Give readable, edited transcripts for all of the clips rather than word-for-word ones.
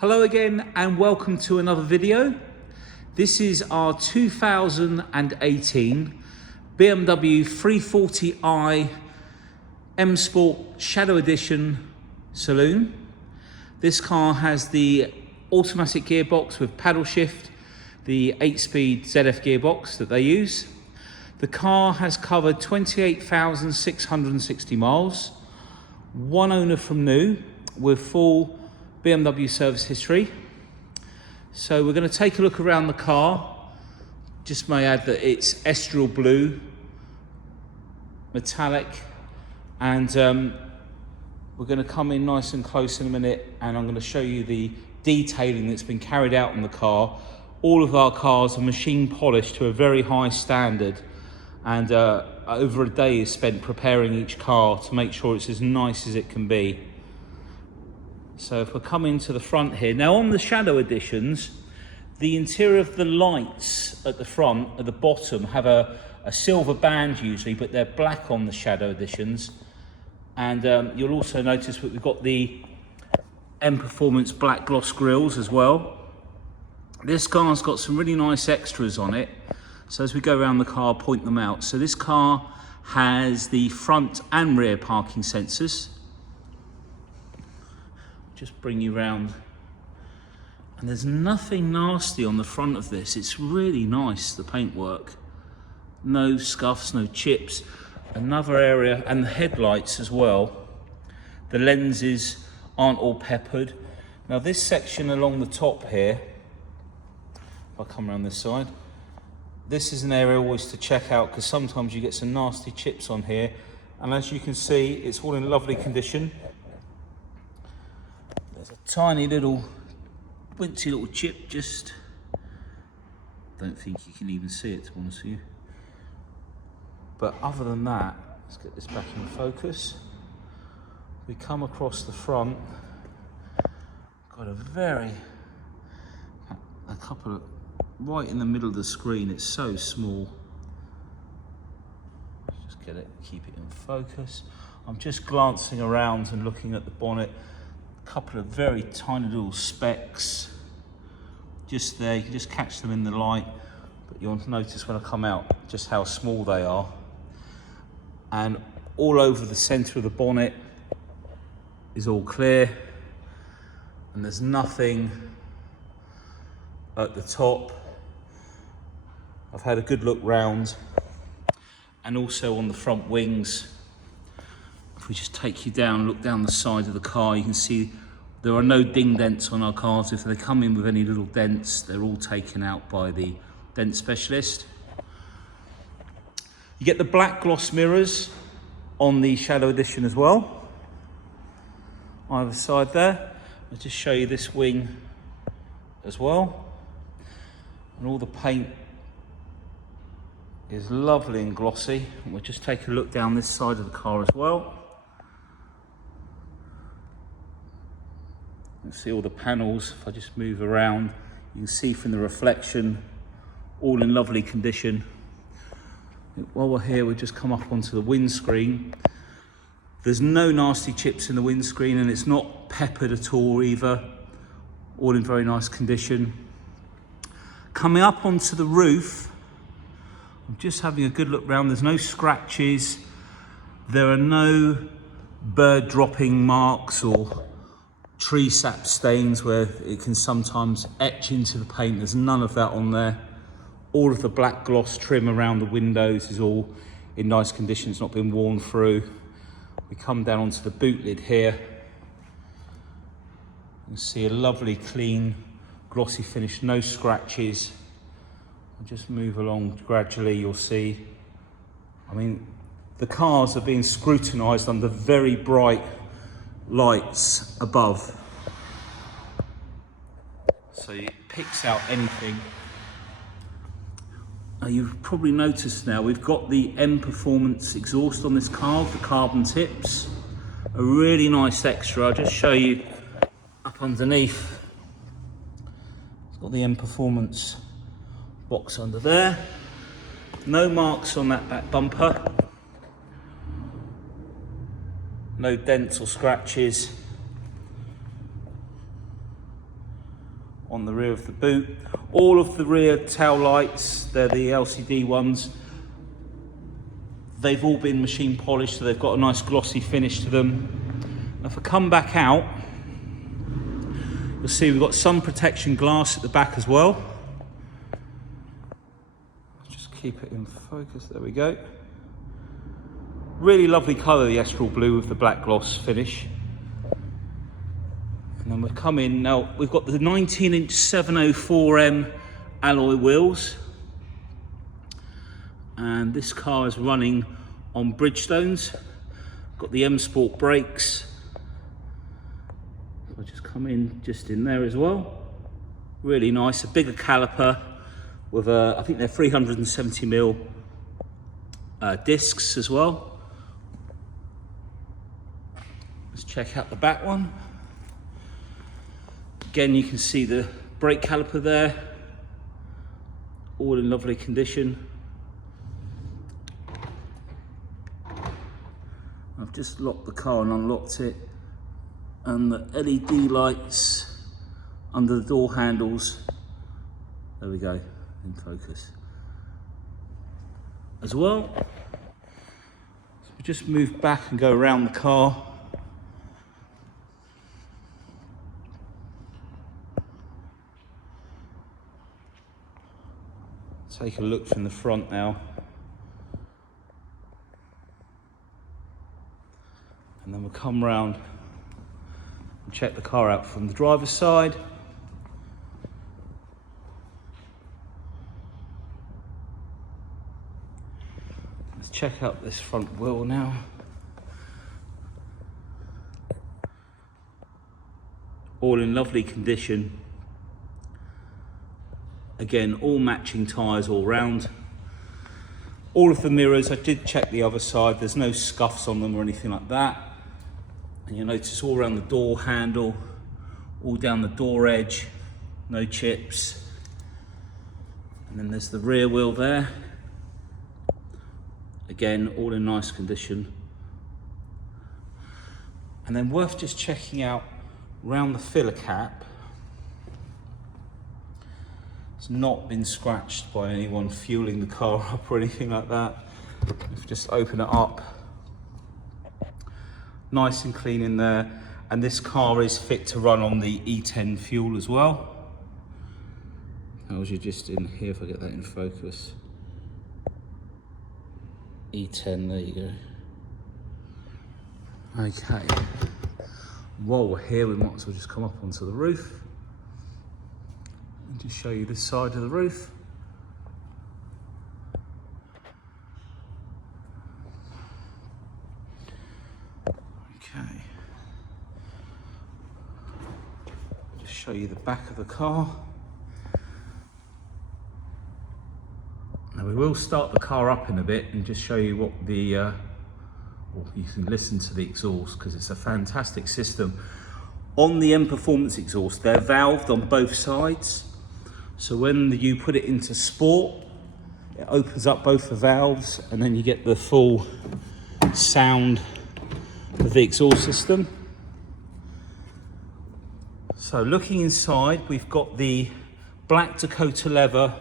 Hello again and welcome to another video. This is our 2018 BMW 340i M Sport Shadow Edition Saloon. This car has the automatic gearbox with paddle shift, the 8-speed ZF gearbox that they use. The car has covered 28,660 miles, one owner from new with full BMW service history. So we're going to take a look around the car. Just may add that it's estrial blue, metallic, and we're going to come in nice and close in a minute, and I'm going to show you the detailing that's been carried out on the car. All of our cars are machine polished to a very high standard, and over a day is spent preparing each car to make sure it's as nice as it can be. So if we come into the front here, now on the Shadow Editions, the interior of the lights at the front, at the bottom, have a silver band usually, but they're black on the Shadow Editions. And you'll also notice that we've got the M Performance black gloss grills as well. This car's got some really nice extras on it. So as we go around the car, I'll point them out. So this car has the front and rear parking sensors. Just bring you round, and there's nothing nasty on the front of this. It's really nice, the paintwork. No scuffs, no chips. Another area, and the headlights as well. The lenses aren't all peppered. Now this section along the top here, if I come around this side, this is an area always to check out, because sometimes you get some nasty chips on here, and as you can see, it's all in lovely condition. There's a tiny little, wincy little chip, just don't think you can even see it, to be honest with you. But other than that, let's get this back in focus. We come across the front, got a couple of, right in the middle of the screen, it's so small. Let's just get it, keep it in focus. I'm just glancing around and looking at the bonnet. Couple of very tiny little specks just there, you can just catch them in the light, but you'll notice when I come out just how small they are. And all over the center of the bonnet is all clear, and there's nothing at the top. I've had a good look round, and also on the front wings. If we just take you down, look down the side of the car, you can see there are no ding dents on our cars. If they come in with any little dents, they're all taken out by the dent specialist. You get the black gloss mirrors on the Shadow Edition as well. Either side there. I'll just show you this wing as well. And all the paint is lovely and glossy. And we'll just take a look down this side of the car as well. You can see all the panels. If I just move around, you can see from the reflection, all in lovely condition. While we're here, we'll just come up onto the windscreen. There's no nasty chips in the windscreen, and it's not peppered at all either. All in very nice condition. Coming up onto the roof, I'm just having a good look round. There's no scratches. There are no bird dropping marks or tree sap stains where it can sometimes etch into the paint. There's none of that on there. All of the black gloss trim around the windows is all in nice condition. It's not been worn through. We come down onto the boot lid here. You can see a lovely clean glossy finish, no scratches. I'll just move along gradually, you'll see. I mean, the cars are being scrutinized under very bright lights above, so it picks out anything. You've probably noticed now we've got the M Performance exhaust on this car, the carbon tips, a really nice extra. I'll just show you up underneath. It's got the M Performance box under there, no marks on that back bumper. No dents or scratches. on the rear of the boot. All of the rear tail lights, they're the LCD ones, they've all been machine polished, so they've got a nice glossy finish to them. Now if I come back out, you'll see we've got sun protection glass at the back as well. Just keep it in focus, there we go. Really lovely colour, the Estral blue with the black gloss finish. And then we'll come in, now we've got the 19-inch 704M alloy wheels. And this car is running on Bridgestones. Got the M Sport brakes. I'll just come in just in there as well. Really nice, a bigger caliper with I think they're 370mm discs as well. Let's check out the back one. Again, you can see the brake caliper there, all in lovely condition. I've just locked the car and unlocked it, and the LED lights under the door handles, there we go, in focus as well. So we just move back and go around the car. Take a look from the front now. And then we'll come round and check the car out from the driver's side. Let's check out this front wheel now. All in lovely condition. Again, all matching tyres all round. All of the mirrors, I did check the other side, there's no scuffs on them or anything like that. And you'll notice all around the door handle, all down the door edge, no chips. And then there's the rear wheel there. Again, all in nice condition. And then worth just checking out round the filler cap. It's not been scratched by anyone fueling the car up or anything like that. If just open it up, nice and clean in there. And this car is fit to run on the E10 fuel as well. How's you just in here, if I get that in focus. E10, there you go. Okay, while we're here, we might as well just come up onto the roof and just show you this side of the roof. Okay, just show you the back of the car. Now we will start the car up in a bit and just show you what the, well, you can listen to the exhaust because it's a fantastic system. On the M Performance exhaust, they're valved on both sides. So when you put it into sport, it opens up both the valves and then you get the full sound of the exhaust system. So looking inside, we've got the black Dakota leather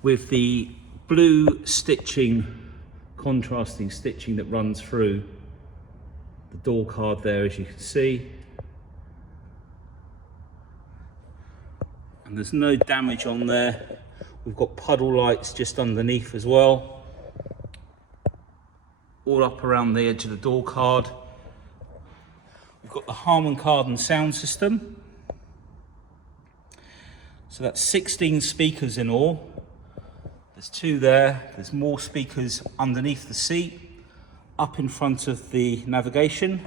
with the blue stitching, contrasting stitching that runs through the door card there, as you can see. And there's no damage on there. We've got puddle lights just underneath as well, all up around the edge of the door card. We've got the HARMAN KARDON sound system. So that's 16 speakers in all. There's 2 there. There's more speakers underneath the seat, up in front of the navigation,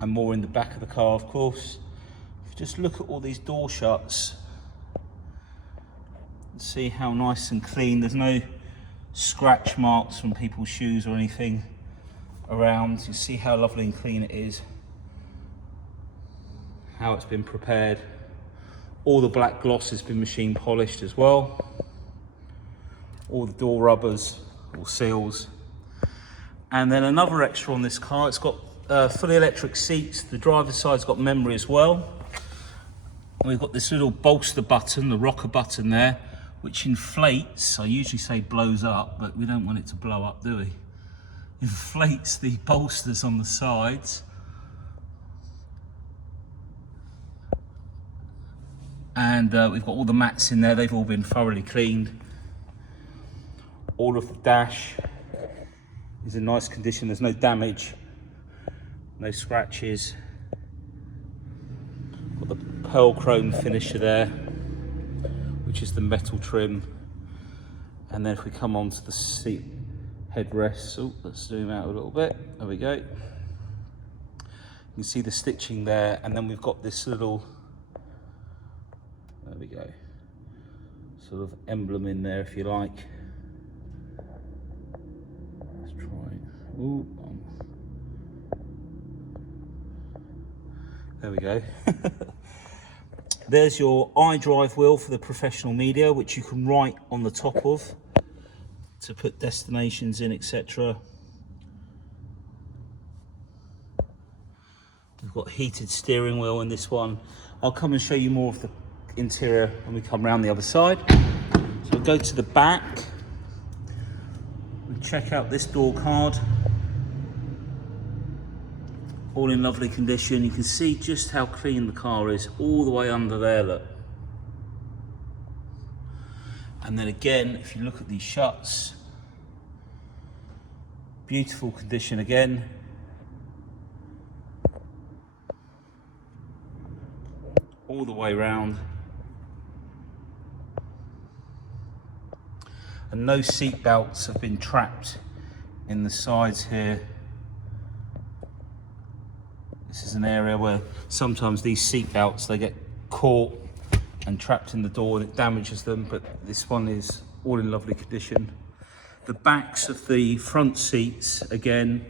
and more in the back of the car, of course. Just look at all these door shuts and see how nice and clean. There's no scratch marks from people's shoes or anything around. You see how lovely and clean it is, how it's been prepared. All the black gloss has been machine polished as well. All the door rubbers, all seals. And then another extra on this car, it's got fully electric seats. The driver's side's got memory as well. We've got this little bolster button, the rocker button there, which inflates. I usually say blows up, but we don't want it to blow up, do we? Inflates the bolsters on the sides. And we've got all the mats in there. They've all been thoroughly cleaned. All of the dash is in nice condition. There's no damage, no scratches. Got the pearl chrome finisher there, which is the metal trim. And then if we come on to the seat headrests, oh, let's zoom out a little bit. There we go. You can see the stitching there, and then we've got this little, there we go, sort of emblem in there, if you like. Let's try it. Ooh. There we go. There's your iDrive wheel for the professional media, which you can write on the top of to put destinations in, etc. We've got heated steering wheel in this one. I'll come and show you more of the interior when we come around the other side. So we'll go to the back. We'll check out this door card. All in lovely condition. You can see just how clean the car is all the way under there, look. And then again, if you look at these shuts, beautiful condition again. All the way round. And no seat belts have been trapped in the sides here. This is an area where sometimes these seat belts, they get caught and trapped in the door and it damages them, but this one is all in lovely condition. The backs of the front seats, again,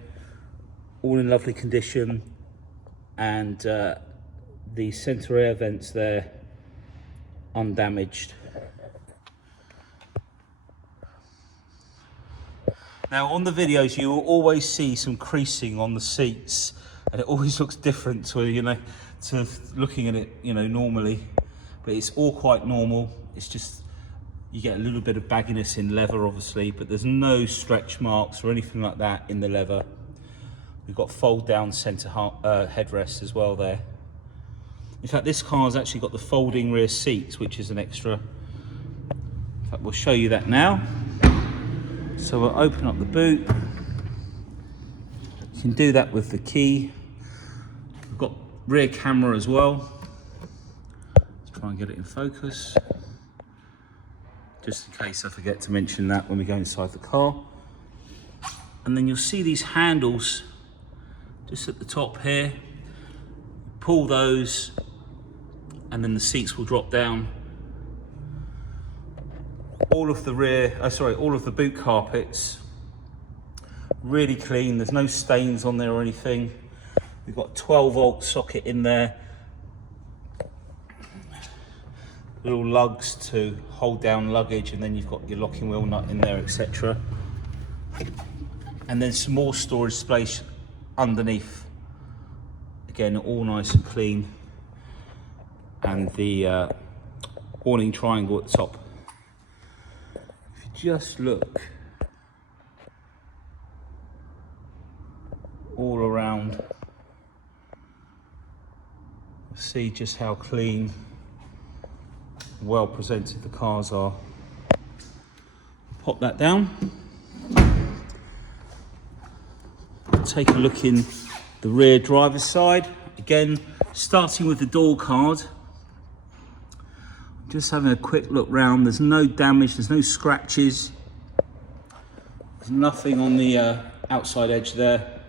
all in lovely condition, and the centre air vents there, undamaged. Now on the videos you will always see some creasing on the seats, and it always looks different to, you know, to looking at it, you know, normally, but it's all quite normal. It's just you get a little bit of bagginess in leather, obviously, but there's no stretch marks or anything like that in the leather. We've got fold down centre headrests as well there. In fact, this car's actually got the folding rear seats, which is an extra. In fact, we'll show you that now. So we'll open up the boot. You can do that with the key. We've got rear camera as well. Let's try and get it in focus, just in case I forget to mention that when we go inside the car. And then you'll see these handles just at the top here. Pull those and then the seats will drop down. All of the all of the boot carpets, really clean. There's no stains on there or anything. We've got 12-volt socket in there. Little lugs to hold down luggage, and then you've got your locking wheel nut in there, etc. And then some more storage space underneath. Again, all nice and clean. And the warning triangle at the top. If you just look all around, you'll see just how clean, well presented the cars are. Pop that down. Take a look in the rear driver's side. Again, starting with the door card. Just having a quick look round. There's no damage, there's no scratches. There's nothing on the outside edge there.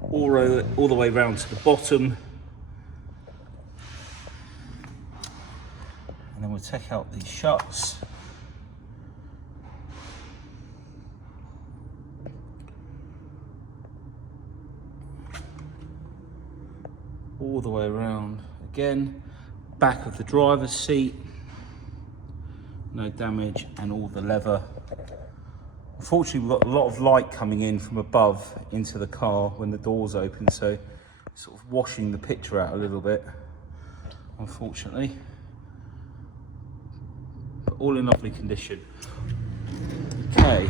All the way round to the bottom. And then we'll take out these shuts. All the way around again. Back of the driver's seat, no damage, and all the leather. Unfortunately, we've got a lot of light coming in from above into the car when the doors open, so sort of washing the picture out a little bit. unfortunately, but all in lovely condition. Okay,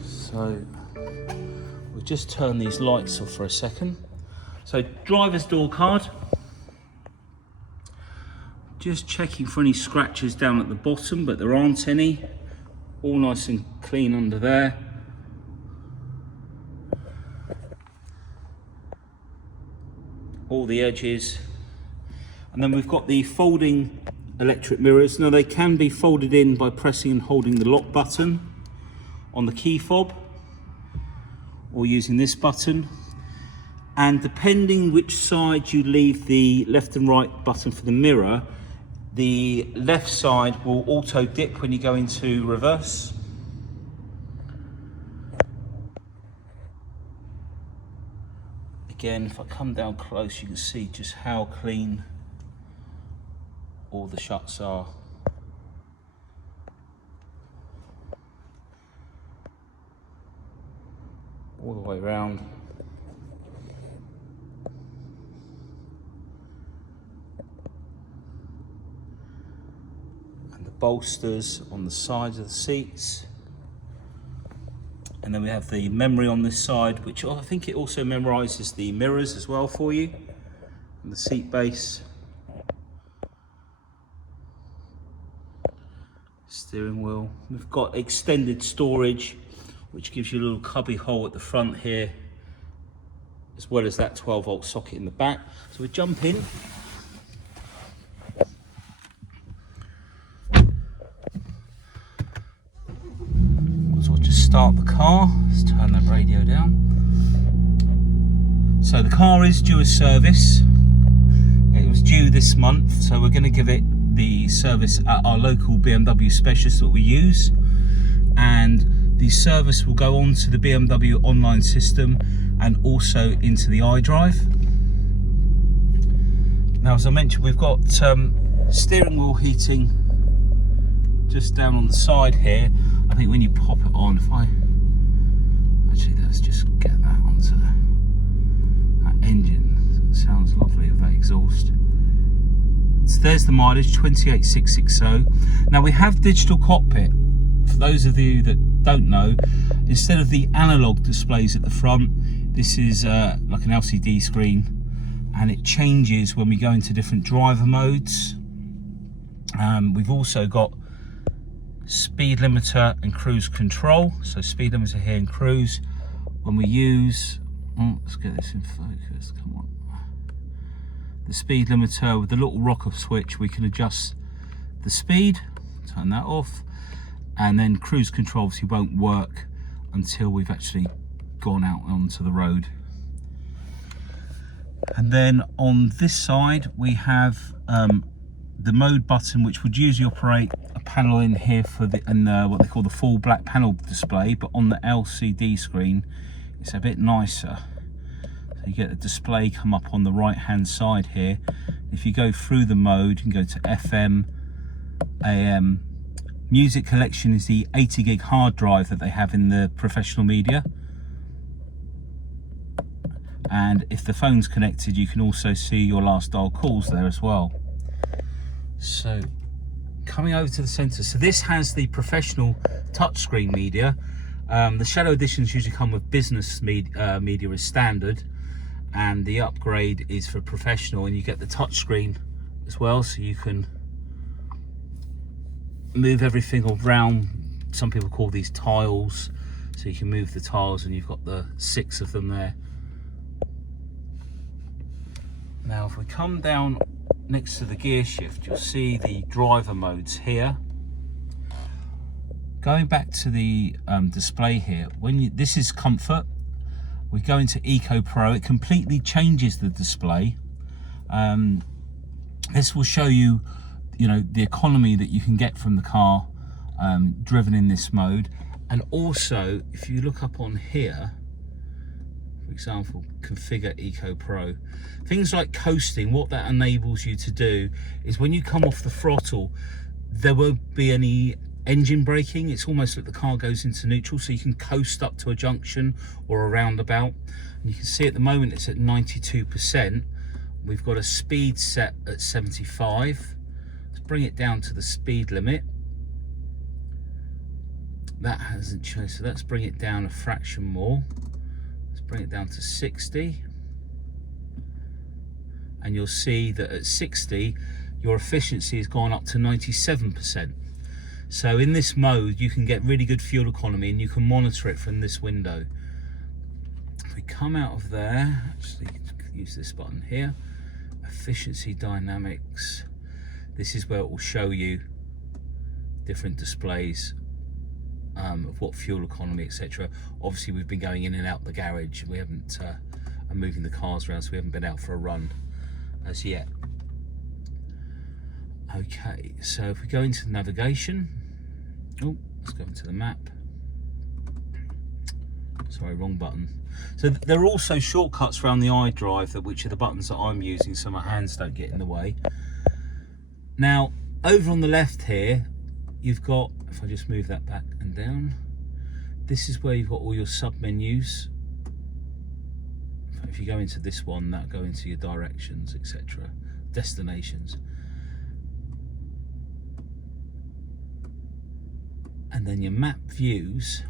so we'll just turn these lights off for a second. So driver's door card, just checking for any scratches down at the bottom, but there aren't any. All nice and clean under there. All the edges. And then we've got the folding electric mirrors. Now they can be folded in by pressing and holding the lock button on the key fob, or using this button. And depending which side you leave the left and right button for the mirror, the left side will auto dip when you go into reverse. Again, if I come down close, you can see just how clean all the shuts are. All the way around. And the bolsters on the sides of the seats. And then we have the memory on this side, which I think it also memorizes the mirrors as well for you. And the seat base. Steering wheel. We've got extended storage, which gives you a little cubby hole at the front here, as well as that 12-volt socket in the back. So we jump in. So I'll just start the car. Let's turn that radio down. So the car is due a service. It was due this month, so we're going to give it the service at our local BMW specialist that we use, and the service will go on to the BMW online system and also into the iDrive. Now, as I mentioned, we've got steering wheel heating just down on the side here. I think when you pop it on, if I actually, let's just get that onto that engine. It sounds lovely with that exhaust. So there's the mileage, 28,660. Now we have digital cockpit. For those of you that don't know, instead of the analog displays at the front, this is like an LCD screen, and it changes when we go into different driver modes. We've also got speed limiter and cruise control. So speed limiter here and cruise. When we use, let's get this in focus, come on. The speed limiter with the little rocker switch, we can adjust the speed, turn that off, and then cruise control obviously won't work until we've actually gone out onto the road. And then on this side we have the mode button, which would usually operate a panel in here for the what they call the full black panel display, but on the LCD screen it's a bit nicer. You get the display come up on the right hand side here. If you go through the mode, you can go to FM, AM. Music collection is the 80 gig hard drive that they have in the professional media. And if the phone's connected, you can also see your last dial calls there as well. So coming over to the center, so this has the professional touchscreen media. The Shadow editions usually come with business media as standard, and the upgrade is for professional, and you get the touchscreen as well, so you can move everything around. Some people call these tiles, so you can move the tiles, and you've got the 6 of them there. Now if we come down next to the gear shift, you'll see the driver modes here. Going back to the display here, this is comfort. We go into Eco Pro, it completely changes the display. This will show you, the economy that you can get from the car driven in this mode. And also, if you look up on here, for example, configure Eco Pro, things like coasting, what that enables you to do is when you come off the throttle, there won't be any engine braking. It's almost like the car goes into neutral, so you can coast up to a junction or a roundabout. And you can see at the moment it's at 92%. we've got a speed set at 75. Let's bring it down to the speed limit. That hasn't changed, so let's bring it down a fraction more. Let's bring it down to 60. And you'll see that at 60, your efficiency has gone up to 97%. So in this mode, you can get really good fuel economy and you can monitor it from this window. If we come out of there, actually use this button here, efficiency dynamics. This is where it will show you different displays of what fuel economy, etc. Obviously, we've been going in and out the garage. We haven't, and moving the cars around, so we haven't been out for a run as yet. Okay, so if we go into the navigation, oh, let's go into the map. Sorry, wrong button. So there are also shortcuts around the iDrive, which are the buttons that I'm using, so my hands don't get in the way. Now, over on the left here, you've got, if I just move that back and down, this is where you've got all your sub-menus. If you go into this one, that'll go into your directions, etc., destinations. And then your map views,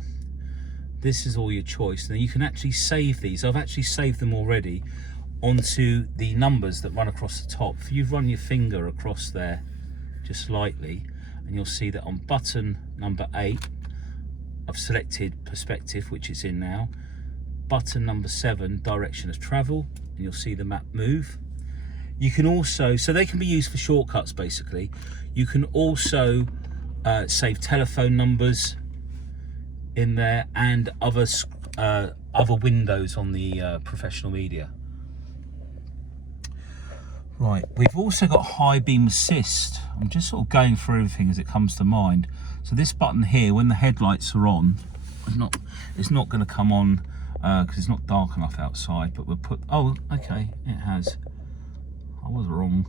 this is all your choice. Now you can actually save these. I've actually saved them already onto the numbers that run across the top. If you run your finger across there just slightly, and you'll see that on button number 8, I've selected perspective, which is in now. Button number 7, direction of travel, and you'll see the map move. You can also, so they can be used for shortcuts basically. You can also save telephone numbers in there and other windows on the professional media. Right, we've also got high beam assist. I'm just sort of going through everything as it comes to mind. So this button here, when the headlights are on, it's not going to come on because it's not dark enough outside, but we'll put, oh, okay, it has. I was wrong.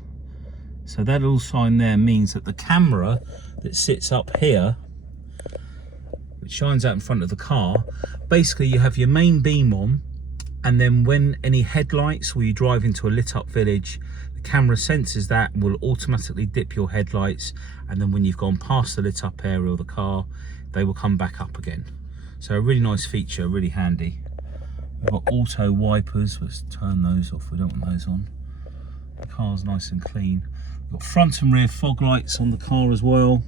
So that little sign there means that the camera that sits up here, which shines out in front of the car, basically you have your main beam on, and then when any headlights or you drive into a lit up village, the camera senses that and will automatically dip your headlights, and then when you've gone past the lit up area of the car, they will come back up again. So a really nice feature, really handy. We've got auto wipers. Let's turn those off, we don't want those on. The car's nice and clean. We've got front and rear fog lights on the car as well.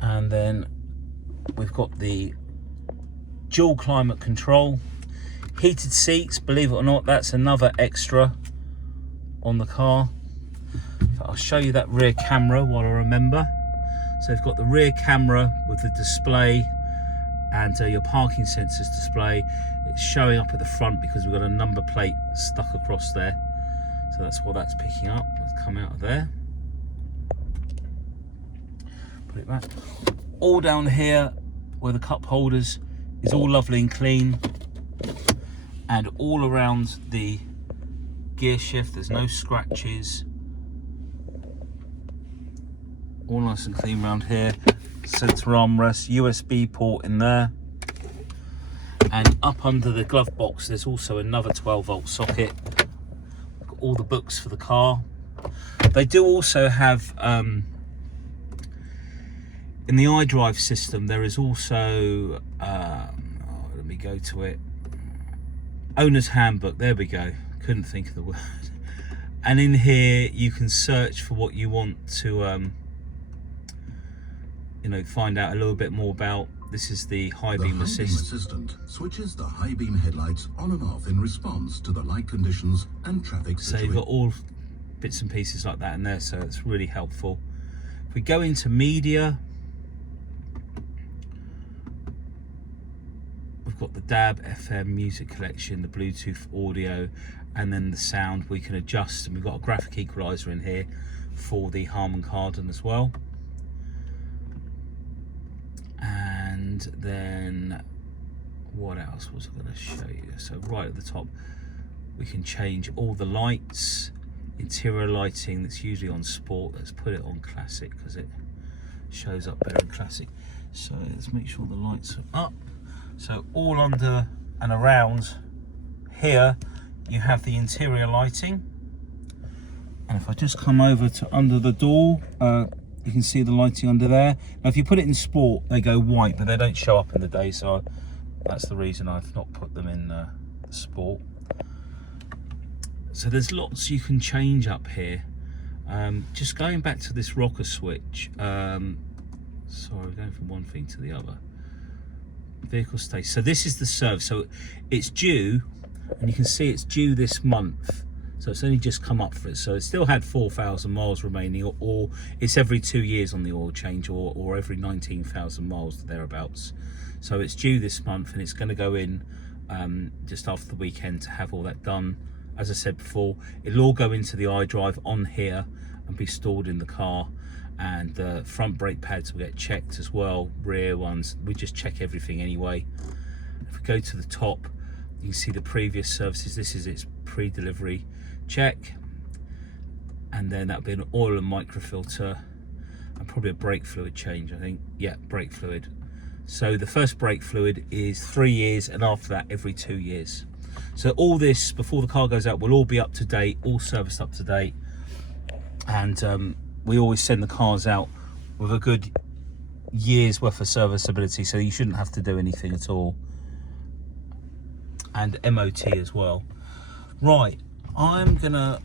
And then we've got the dual climate control, heated seats. Believe it or not, that's another extra on the car. I'll show you that rear camera while I remember. So we've got the rear camera with the display and your parking sensors display. It's showing up at the front because we've got a number plate stuck across there. So that's what that's picking up. Let's come out of there. Put it back. All down here where the cup holders is all lovely and clean, and all around the gear shift there's no scratches, all nice and clean around here. Center armrest, USB port in there, and up under the glove box there's also another 12-volt socket. Got all the books for the car. They do also have in the iDrive system, there is also, let me go to it, owner's handbook, there we go, couldn't think of the word. And in here you can search for what you want to, you know, find out a little bit more about. This is the high beam assist. The high beam assistant switches the high beam headlights on and off in response to the light conditions and traffic situation. So you've got all bits and pieces like that in there, so it's really helpful. If we go into media, we've got the DAB, FM, music collection, the Bluetooth audio, and then the sound we can adjust. And we've got a graphic equalizer in here for the HARMAN KARDON as well. And then what else was I going to show you? So right at the top, we can change all the lights, interior lighting that's usually on sport. Let's put it on classic because it shows up better in classic. So let's make sure the lights are up. So all under and around here, you have the interior lighting. And if I just come over to under the door, you can see the lighting under there. Now if you put it in sport, they go white, but they don't show up in the day, so that's the reason I've not put them in the sport. So there's lots you can change up here. Just going back to this rocker switch, sorry, we're going from one thing to the other. Vehicle state. So this is the service. So it's due, and you can see it's due this month. So it's only just come up for it. So it still had 4,000 miles remaining, or it's every 2 years on the oil change, or every 19,000 miles thereabouts. So it's due this month, and it's going to go in just after the weekend to have all that done. As I said before, it'll all go into the iDrive on here and be stored in the car. And the front brake pads will get checked as well, rear ones. We just check everything anyway. If we go to the top, you can see the previous services. This is its pre-delivery check, and then that'll be an oil and microfilter and probably a brake fluid change, I think. Yeah, brake fluid. So the first brake fluid is 3 years, and after that every 2 years. So all this before the car goes out will all be up to date, all serviced up to date. And we always send the cars out with a good year's worth of serviceability, so you shouldn't have to do anything at all. And MOT as well. Right, I'm gonna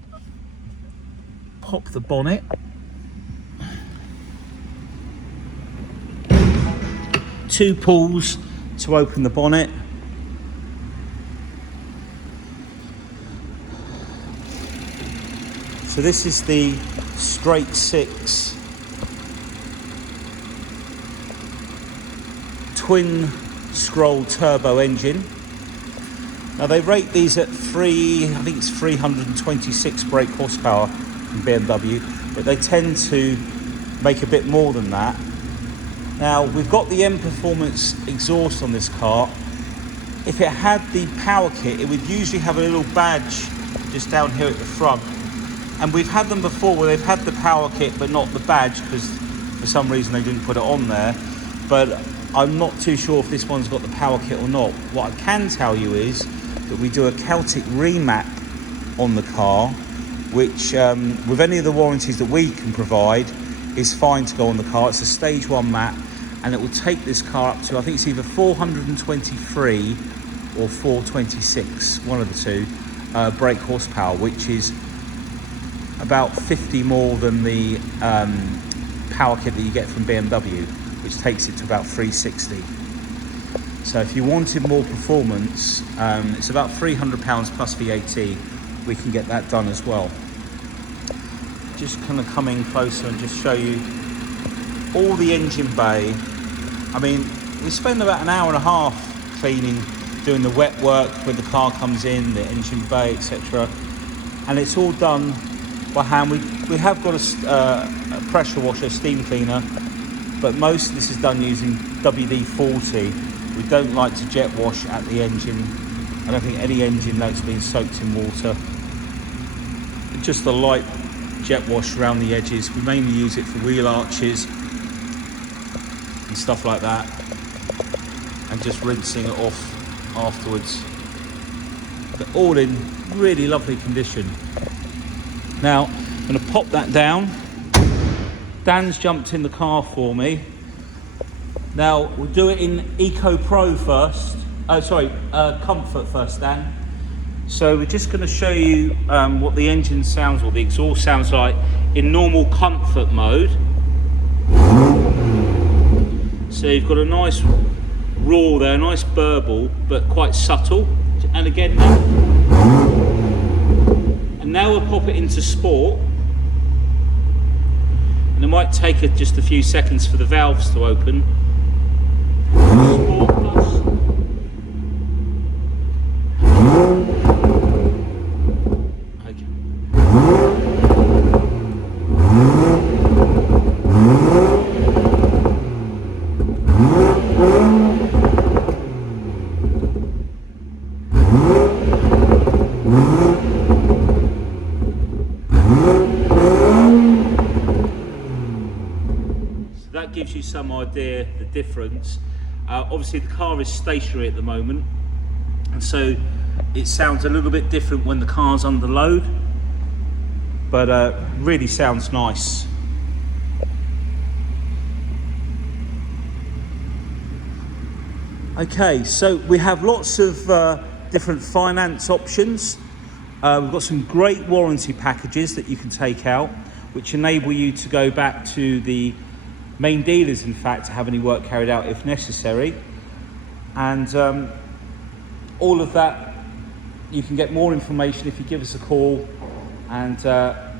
pop the bonnet. Two pulls to open the bonnet. So this is the straight six twin scroll turbo engine. Now they rate these at I think it's 326 brake horsepower in BMW, but they tend to make a bit more than that. Now we've got the M Performance exhaust on this car. If it had the power kit, it would usually have a little badge just down here at the front. And we've had them before where they've had the power kit but not the badge, because for some reason they didn't put it on there. But I'm not too sure if this one's got the power kit or not. What I can tell you is that we do a Celtic remap on the car, which with any of the warranties that we can provide is fine to go on the car. It's a stage 1 map, and it will take this car up to, I think it's either 423 or 426, one of the two, brake horsepower, which is about 50 more than the power kit that you get from BMW, which takes it to about 360. So if you wanted more performance, it's about £300 plus VAT. We can get that done as well. Just kind of come in closer and just show you all the engine bay. I mean, we spend about an hour and a half cleaning, doing the wet work when the car comes in, the engine bay, etc. And it's all done by hand. We have got a pressure washer, steam cleaner, but most of this is done using WD-40. We don't like to jet wash at the engine. I don't think any engine likes being soaked in water. Just a light jet wash around the edges. We mainly use it for wheel arches and stuff like that, and just rinsing it off afterwards. But all in really lovely condition. Now I'm going to pop that down. Dan's jumped in the car for me. Now we'll do it in Eco Pro first. Comfort first, Dan. So we're just going to show you what the engine sounds, or the exhaust sounds like in normal comfort mode. So you've got a nice roar there, a nice burble, but quite subtle. And again now. And now we'll pop it into sport. And it might take just a few seconds for the valves to open. Sport plus. Okay. So that gives you some idea the difference. Obviously the car is stationary at the moment, and so It sounds a little bit different when the car's under load, but really sounds nice. Okay, so we have lots of different finance options. We've got some great warranty packages that you can take out, which enable you to go back to the main dealers, in fact, to have any work carried out if necessary. And all of that, you can get more information if you give us a call. And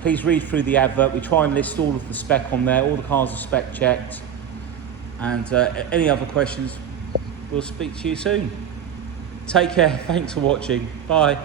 please read through the advert. We try and list all of the spec on there. All the cars are spec checked. And any other questions, we'll speak to you soon. Take care. Thanks for watching. Bye.